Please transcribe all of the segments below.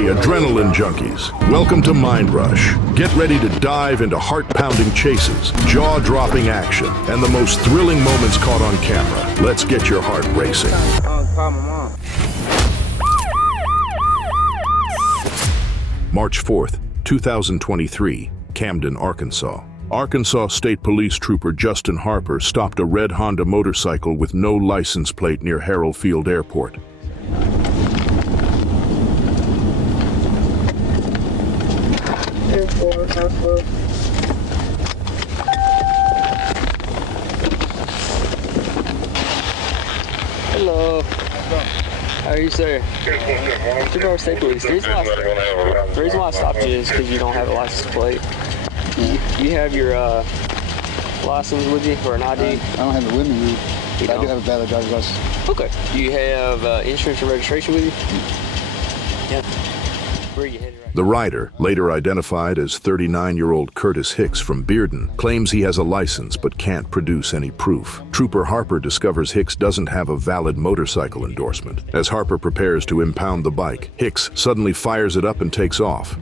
Hey, adrenaline junkies. Welcome to Mind Rush. Get ready to dive into heart-pounding chases, jaw-dropping action, and the most thrilling moments caught on camera. Let's get your heart racing. March 4th, 2023, Camden, Arkansas. Arkansas State Police Trooper Justin Harper stopped a red Honda motorcycle with no license plate near Harold Field Airport. Hello. How are you, sir? Two-Bar State Police. The reason why I stopped you is because you don't have a license plate. You have your license with you or an ID? I don't have it with me. But I do have a valid driver's license. Okay. Do you have insurance and registration with you? Yeah. Where are you headed right The rider, later identified as 39-year-old Curtis Hicks from Bearden, claims he has a license but can't produce any proof. Trooper Harper discovers Hicks doesn't have a valid motorcycle endorsement. As Harper prepares to impound the bike, Hicks suddenly fires it up and takes off.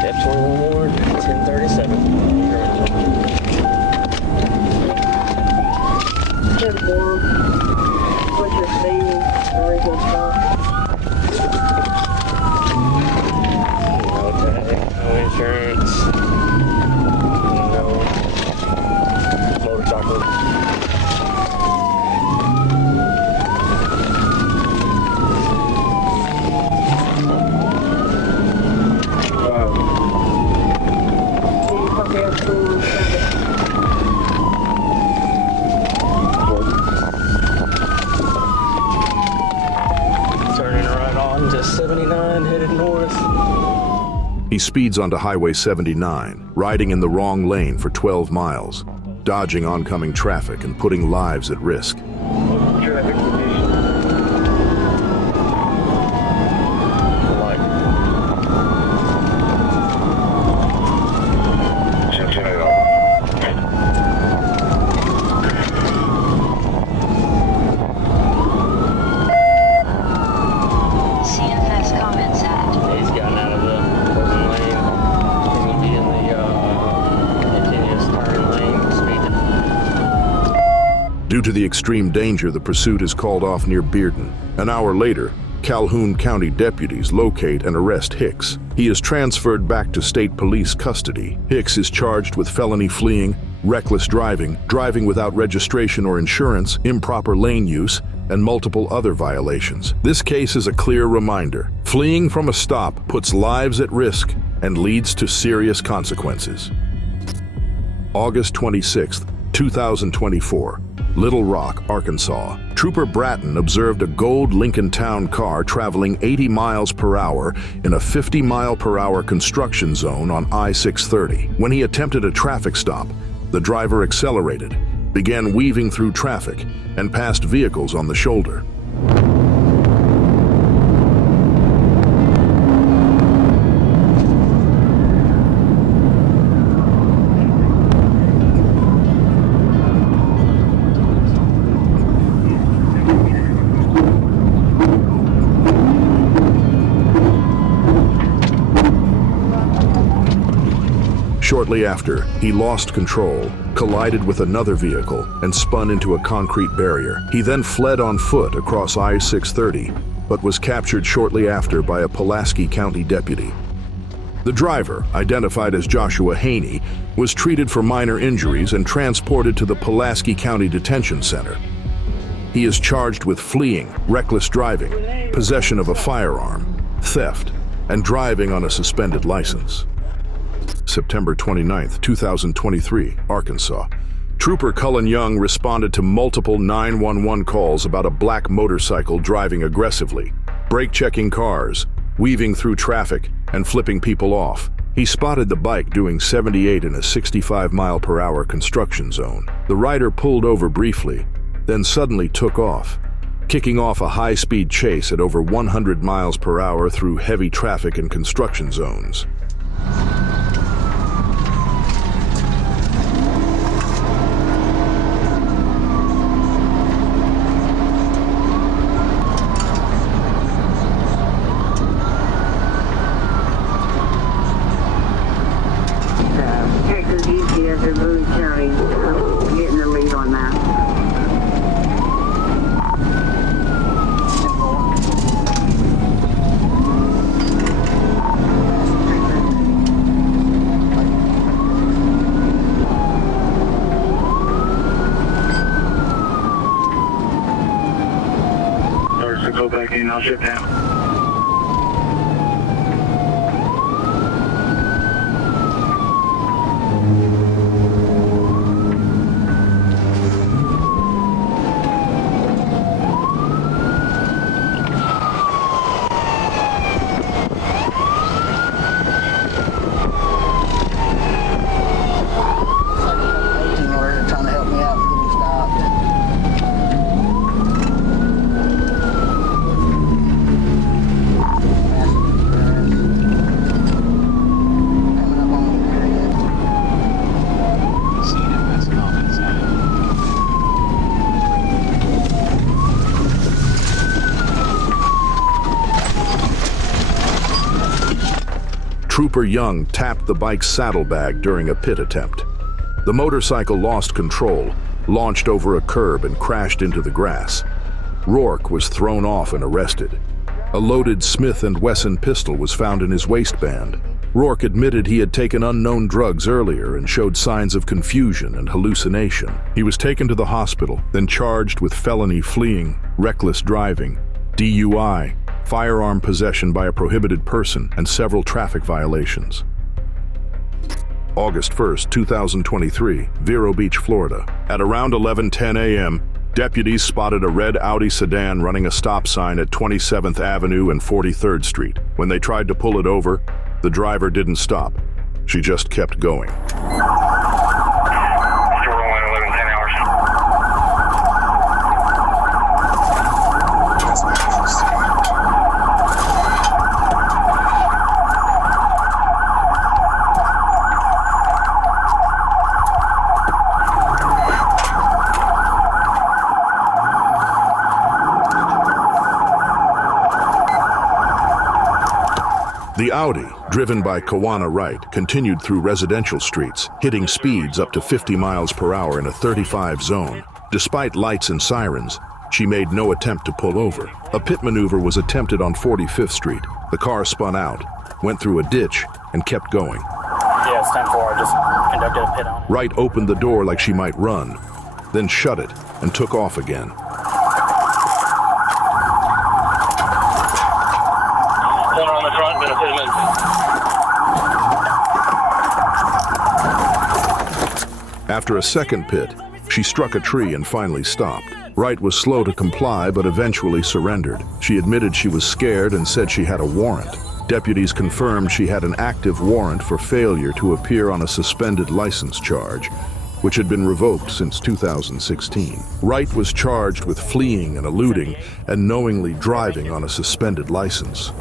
F21 Ward, 1037. What's your savings original stop? No insurance. No motorcycle. Turning right on to 79, headed north. He speeds onto Highway 79, riding in the wrong lane for 12 miles, dodging oncoming traffic and putting lives at risk. Due to the extreme danger, the pursuit is called off near Bearden. An hour later, Calhoun County deputies locate and arrest Hicks. He is transferred back to state police custody. Hicks is charged with felony fleeing, reckless driving, driving without registration or insurance, improper lane use, and multiple other violations. This case is a clear reminder. Fleeing from a stop puts lives at risk and leads to serious consequences. August 26, 2024. Little Rock, Arkansas. Trooper Bratton observed a gold Lincoln Town car traveling 80 miles per hour in a 50-mile-per-hour construction zone on I-630. When he attempted a traffic stop, the driver accelerated, began weaving through traffic, and passed vehicles on the shoulder. Shortly after, he lost control, collided with another vehicle, and spun into a concrete barrier. He then fled on foot across I-630, but was captured shortly after by a Pulaski County deputy. The driver, identified as Joshua Haney, was treated for minor injuries and transported to the Pulaski County Detention Center. He is charged with fleeing, reckless driving, possession of a firearm, theft, and driving on a suspended license. September 29, 2023, Arkansas. Trooper Cullen Young responded to multiple 911 calls about a black motorcycle driving aggressively, brake-checking cars, weaving through traffic, and flipping people off. He spotted the bike doing 78 in a 65-mile-per-hour construction zone. The rider pulled over briefly, then suddenly took off, kicking off a high-speed chase at over 100 miles per hour through heavy traffic and construction zones. to Boone County, getting the lead on that. Go back in, I'll shut down. Trying to help me out and get me stopped. Trooper Young tapped the bike's saddlebag during a pit attempt. The motorcycle lost control, launched over a curb and crashed into the grass. Rourke was thrown off and arrested. A loaded Smith & Wesson pistol was found in his waistband. Rourke admitted he had taken unknown drugs earlier and showed signs of confusion and hallucination. He was taken to the hospital, then charged with felony fleeing, reckless driving, DUI, firearm possession by a prohibited person, and several traffic violations. August 1st, 2023, Vero Beach, Florida. At around 11:10 a.m., deputies spotted a red Audi sedan running a stop sign at 27th Avenue and 43rd Street. When they tried to pull it over, the driver didn't stop. She just kept going. The Audi, driven by Kawana Wright, continued through residential streets, hitting speeds up to 50 miles per hour in a 35 zone. Despite lights and sirens, she made no attempt to pull over. A pit maneuver was attempted on 45th Street. The car spun out, went through a ditch, and kept going. Yeah, it's 10-4. I just conducted a pit on it. Wright opened the door like she might run, then shut it and took off again. On the front, After a second pit, she struck a tree and finally stopped. Wright was slow to comply but eventually surrendered. She admitted she was scared and said she had a warrant. Deputies confirmed she had an active warrant for failure to appear on a suspended license charge, which had been revoked since 2016. Wright was charged with fleeing and eluding and knowingly driving on a suspended license.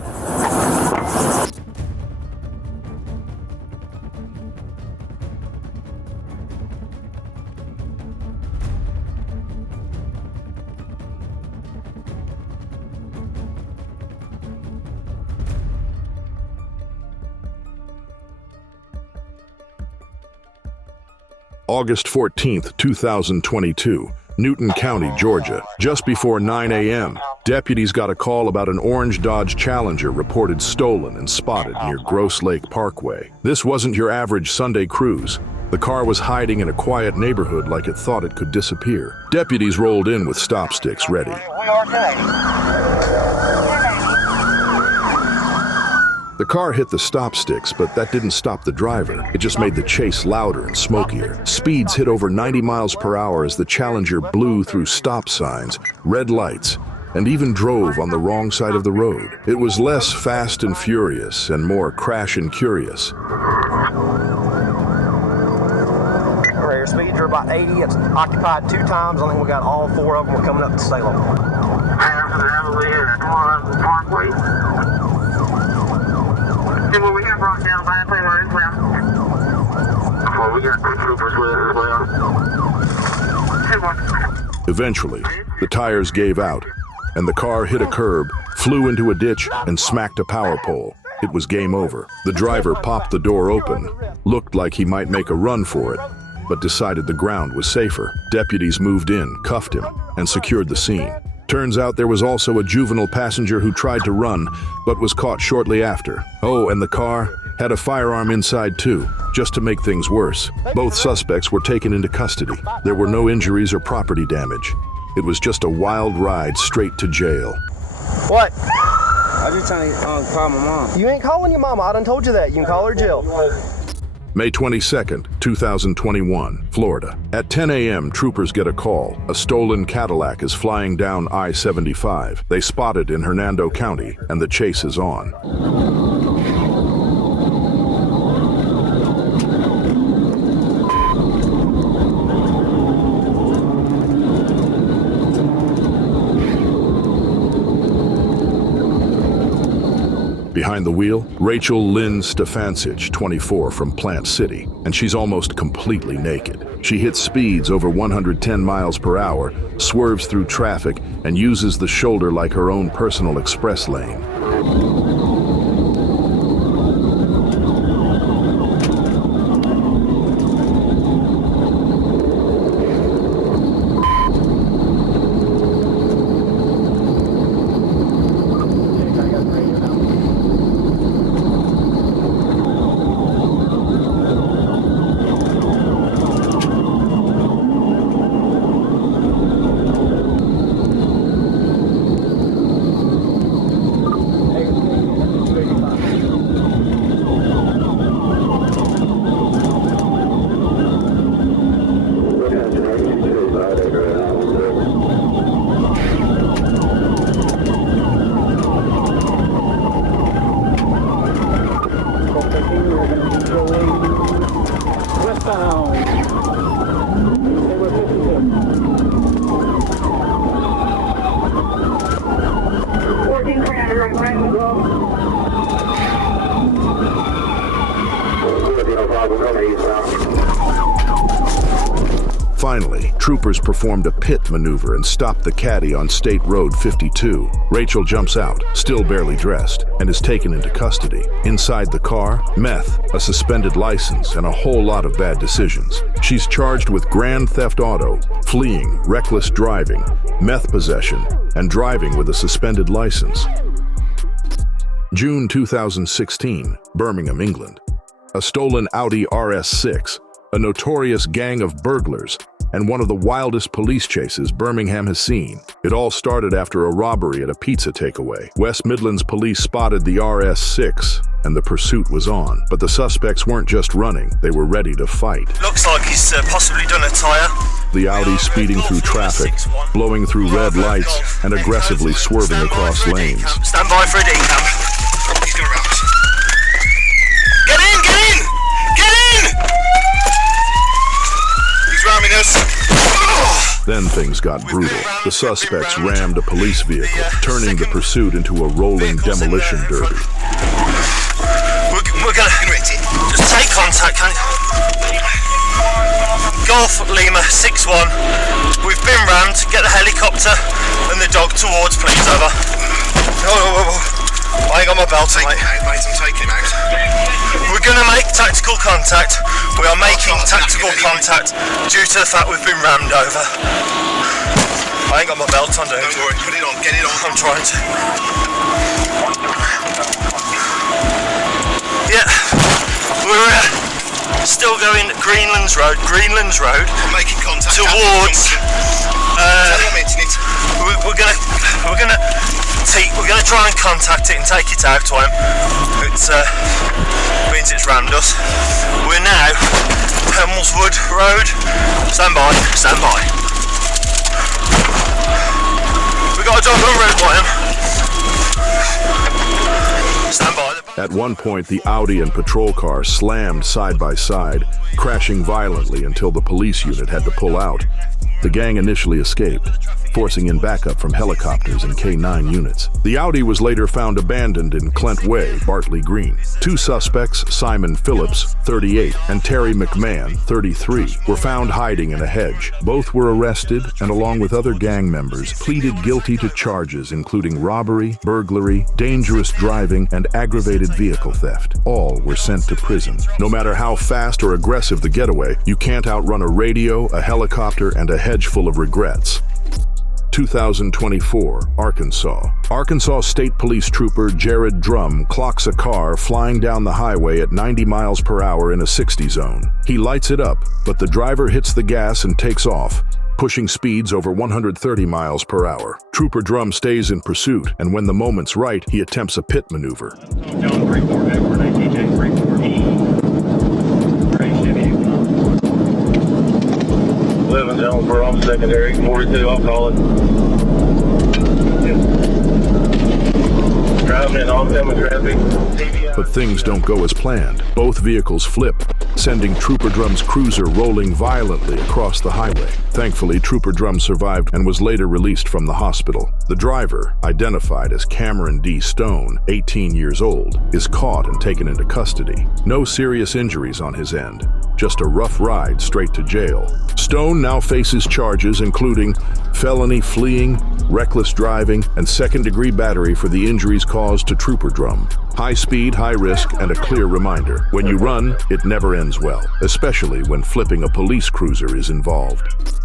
August 14th, 2022, Newton County, Georgia. Just before 9 a.m., deputies got a call about an orange Dodge Challenger reported stolen and spotted near Gross Lake Parkway. This wasn't your average Sunday cruise. The car was hiding in a quiet neighborhood like it thought it could disappear. Deputies rolled in with stop sticks ready. The car hit the stop sticks, but that didn't stop the driver. It just made the chase louder and smokier. Speeds hit over 90 miles per hour as the Challenger blew through stop signs, red lights, and even drove on the wrong side of the road. It was less fast and furious and more crash and curious. Our speeds are about 80. It's occupied 2 times. I think we got all 4 of them. We're coming up to Salem. Well, we got brought down by a player as well. Well, we got 2 troopers with it as well. Eventually, the tires gave out, and the car hit a curb, flew into a ditch, and smacked a power pole. It was game over. The driver popped the door open, looked like he might make a run for it, but decided the ground was safer. Deputies moved in, cuffed him, and secured the scene. Turns out there was also a juvenile passenger who tried to run, but was caught shortly after. Oh, and the car had a firearm inside too. Just to make things worse, both suspects were taken into custody. There were no injuries or property damage. It was just a wild ride straight to jail. What? I'm just trying to call my mom. You ain't calling your mama. I done told you that. You can call her Jill. May 22nd, 2021, Florida. At 10 a.m., troopers get a call. A stolen Cadillac is flying down I-75. They spot it in Hernando County, and the chase is on. Behind the wheel, Rachel Lynn Stefancic, 24, from Plant City, and she's almost completely naked. She hits speeds over 110 miles per hour, swerves through traffic, and uses the shoulder like her own personal express lane. Finally, troopers performed a pit maneuver and stopped the caddy on State Road 52. Rachel jumps out, still barely dressed, and is taken into custody. Inside the car, meth, a suspended license, and a whole lot of bad decisions. She's charged with grand theft auto, fleeing, reckless driving, meth possession, and driving with a suspended license. June 2016, Birmingham, England. A stolen Audi RS6, a notorious gang of burglars, and one of the wildest police chases Birmingham has seen. It all started after a robbery at a pizza takeaway. West Midlands police spotted the RS6, and the pursuit was on. But the suspects weren't just running, they were ready to fight. Looks like he's possibly done a tyre. The Audi speeding through traffic, blowing through red lights, and aggressively swerving across lanes. Stand by for a decam. He's gonna ram us. Get in! Get in! Get in! He's ramming us. Then things got brutal. The suspects rammed a police vehicle, turning the pursuit into a rolling demolition derby. We're gonna just take contact, can you? Golf Lima 6-1. We've been rammed. Get the helicopter and the dog towards, please. Over. I ain't got my belt, mate. I'm taking him out. We're gonna make tactical contact. We are making tactical contact due to the fact we've been rammed over. I ain't got my belt on, dude. Don't worry, put it on, get it on. I'm trying to. Yeah, we're still going Greenlands Road. I'm making contact. Towards. We're gonna try and contact it and take it out to him. It means it's rammed us. We're now Hemelswood Road. Stand by. We got a dog on red by him. Stand by. At one point, the Audi and patrol car slammed side by side, crashing violently until the police unit had to pull out. The gang initially escaped, forcing in backup from helicopters and K-9 units. The Audi was later found abandoned in Clent Way, Bartley Green. Two suspects, Simon Phillips, 38, and Terry McMahon, 33, were found hiding in a hedge. Both were arrested and, along with other gang members, pleaded guilty to charges including robbery, burglary, dangerous driving, and aggravated vehicle theft. All were sent to prison. No matter how fast or aggressive the getaway, you can't outrun a radio, a helicopter, and a hedge full of regrets. 2024, Arkansas. Arkansas State Police Trooper Jared Drum clocks a car flying down the highway at 90 miles per hour in a 60 zone. He lights it up, but the driver hits the gas and takes off, pushing speeds over 130 miles per hour. Trooper Drum stays in pursuit, and when the moment's right, he attempts a pit maneuver. John 34 backward, 19J 34E. 11 Jones, we're on secondary. 42, I'll call it. Driving in oncoming traffic. But things don't go as planned. Both vehicles flip, sending Trooper Drum's cruiser rolling violently across the highway. Thankfully, Trooper Drum survived and was later released from the hospital. The driver, identified as Cameron D. Stone, 18 years old, is caught and taken into custody. No serious injuries on his end, just a rough ride straight to jail. Stone now faces charges including felony fleeing, reckless driving, and second-degree battery for the injuries caused to Trooper Drum. High speed, high risk, and a clear reminder: when you run, it never ends well, especially when flipping a police cruiser is involved.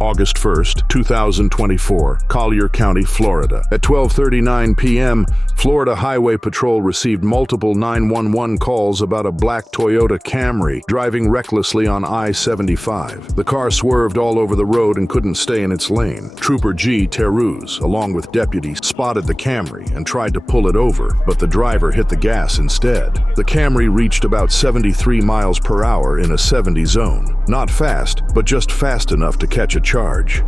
August 1st, 2024, Collier County, Florida. At 12:39 p.m., Florida Highway Patrol received multiple 911 calls about a black Toyota Camry driving recklessly on I-75. The car swerved all over the road and couldn't stay in its lane. Trooper G. Terruz, along with deputies, spotted the Camry and tried to pull it over, but the driver hit the gas instead. The Camry reached about 73 miles per hour in a 70 zone. Not fast, but just fast enough to catch a charge.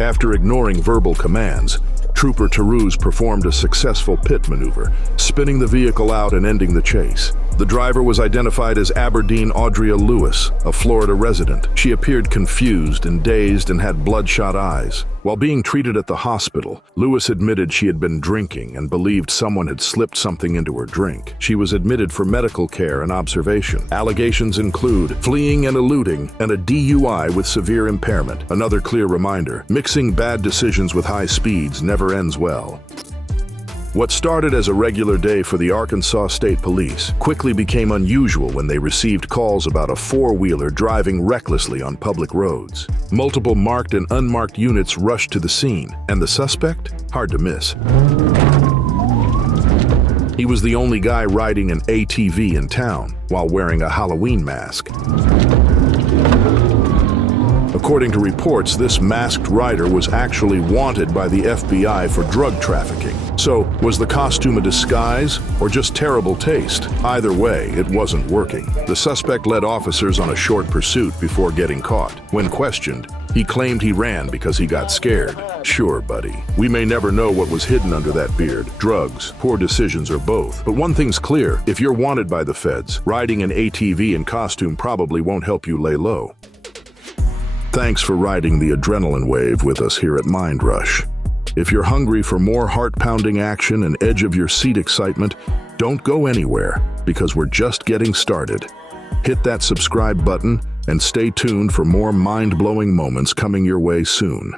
After ignoring verbal commands, Trooper Terruz performed a successful pit maneuver, spinning the vehicle out and ending the chase. The driver was identified as Aberdeen Audria Lewis, a Florida resident. She appeared confused and dazed and had bloodshot eyes. While being treated at the hospital, Lewis admitted she had been drinking and believed someone had slipped something into her drink. She was admitted for medical care and observation. Allegations include fleeing and eluding and a DUI with severe impairment. Another clear reminder: mixing bad decisions with high speeds never ends well. What started as a regular day for the Arkansas State Police quickly became unusual when they received calls about a four-wheeler driving recklessly on public roads. Multiple marked and unmarked units rushed to the scene, and the suspect? Hard to miss. He was the only guy riding an ATV in town while wearing a Halloween mask. According to reports, this masked rider was actually wanted by the FBI for drug trafficking. So, was the costume a disguise or just terrible taste? Either way, it wasn't working. The suspect led officers on a short pursuit before getting caught. When questioned, he claimed he ran because he got scared. Sure, buddy. We may never know what was hidden under that beard. Drugs, poor decisions, or both. But one thing's clear: if you're wanted by the feds, riding an ATV in costume probably won't help you lay low. Thanks for riding the adrenaline wave with us here at Mind Rush. If you're hungry for more heart-pounding action and edge-of-your-seat excitement, don't go anywhere, because we're just getting started. Hit that subscribe button and stay tuned for more mind-blowing moments coming your way soon.